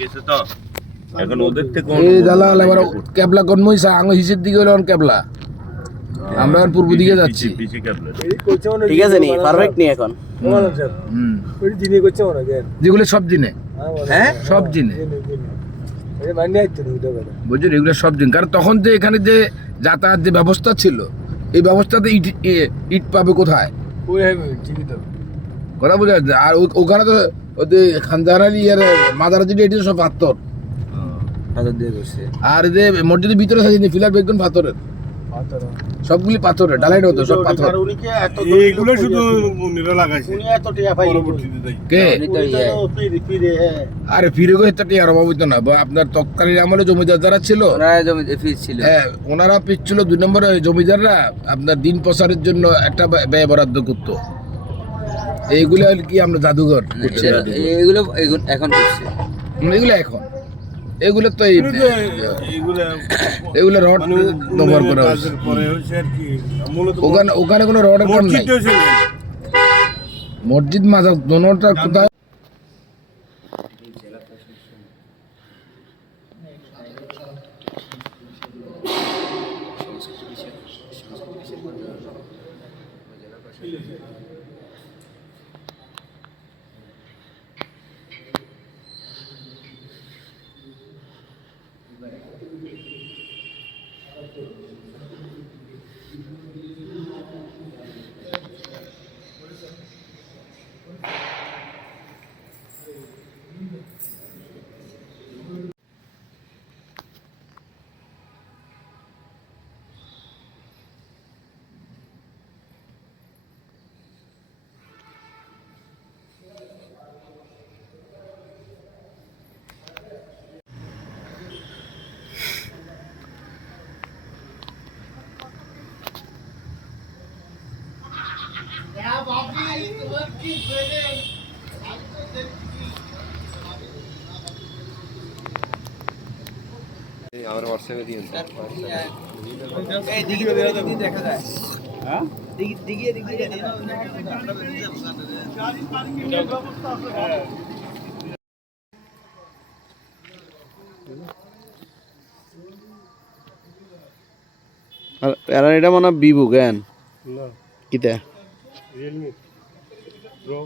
গেছে তো এখন ওদের থেকে এই দালাল এবার ক্যাবলা কনমইসা আঙ্গ হিসের দিকে হলো ক্যাবলা আমরা পূর্ব দিকে যাচ্ছি পিছি ক্যাবলা ঠিক আছে নি পারফেক্ট নি এখন ওই দিনে করছে মনে হয় যেগুলো সব দিনে হ্যাঁ সব দিনে এই মানে আইতো দুটো কথা বুঝলি এগুলো সব দিন কারণ তখন যে এখানে যে যাতায়াত যে ব্যবস্থা ছিল এই ব্যবস্থাতে ইট পাবে কোথায় ওই হবে ঠিকই তো কথা বোঝা যাচ্ছে আর ওখানে তো ওদের খানজাহানি আর মাদারাজি এটি সব পাথর হাজার দিয়ে করছে আর যে মসজিদের ভিতরে সাজিয়ে ফিলার বেগুন পাথরের সবগুলি পাথরের ডালাইট হতো সব পাথর এইগুলো শুধু মুনিরা লাগাইছে উনি এত টিয়া পাই কে ফিরে আরে ফিরে গো এটা টিয়ার অভাব হইতো না আপনার তৎকালীন আমলে জমিদার যারা ছিল ওরা জমিতে ফিস ছিল হ্যাঁ ওনারা পিছছিল 2 নম্বরে জমিদাররা আপনার দিন প্রসারের জন্য একটা ব্যয় বরাদ্দ করতো এইগুলো আর কি আমরা জাদুঘর এগুলো এখন করছে এগুলো এখন এগুলো তো এগুলো রড ব্যবহার করা হচ্ছে ওখানে কোনো রডের কাম নাই মসজিদ মাজার দোনোটা কোথায় আমার হোয়াটসঅ্যাপে দিন দেখা যায় হ্যাঁ দিকে আর এটা মনে বিভো জ্ঞান না কিতা রিয়েলমি প্রো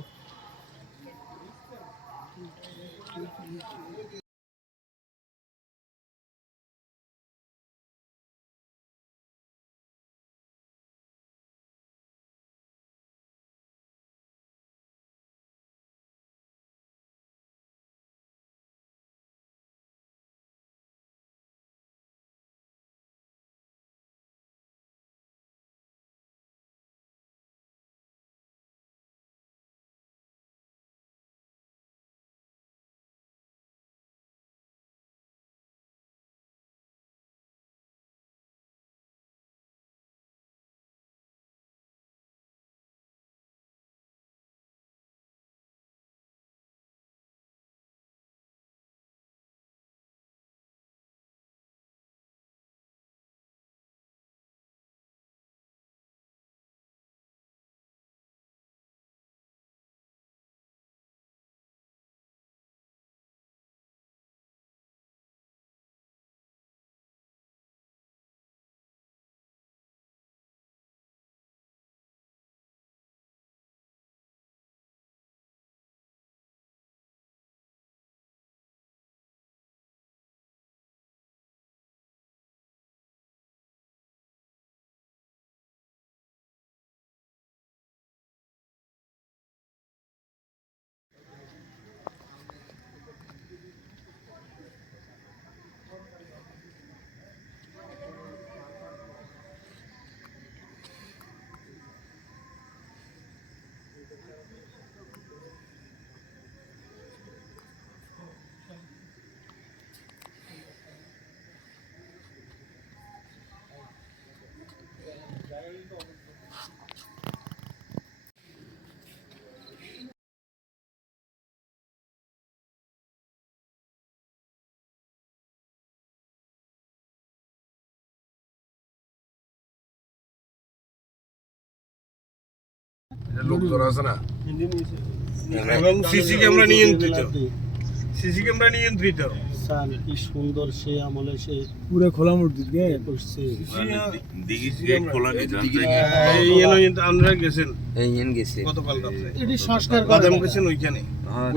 লোকজন আছে না এবং সিসি ক্যামেরা নিয়ন্ত্রিত সিসি ক্যামেরা নিয়ন্ত্রিত সান কি সুন্দর সে আমলে সে পুরো খোলা মসজিদ গে করছে দিঘি গেট খোলা নিজাম এই এনো কিন্তু আমরা গেছেন এই ইন গেছে গতকাল রাতে এটি সংস্কার করে বাদাম গেছেন ওইখানে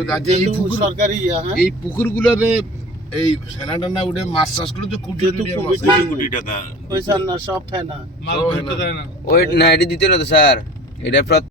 আচ্ছা এই কিন্তু পুকুর সরকারি হ্যাঁ এই পুকুরগুলোতে এই সেনা টানা উঠে মাছ চাষ করে তো কোটি যেহেতু কোটি কমিটি- মাছ কোটি টাকা ওই সান না সব খায় না ওই না এটি দিতে না তো স্যার এটা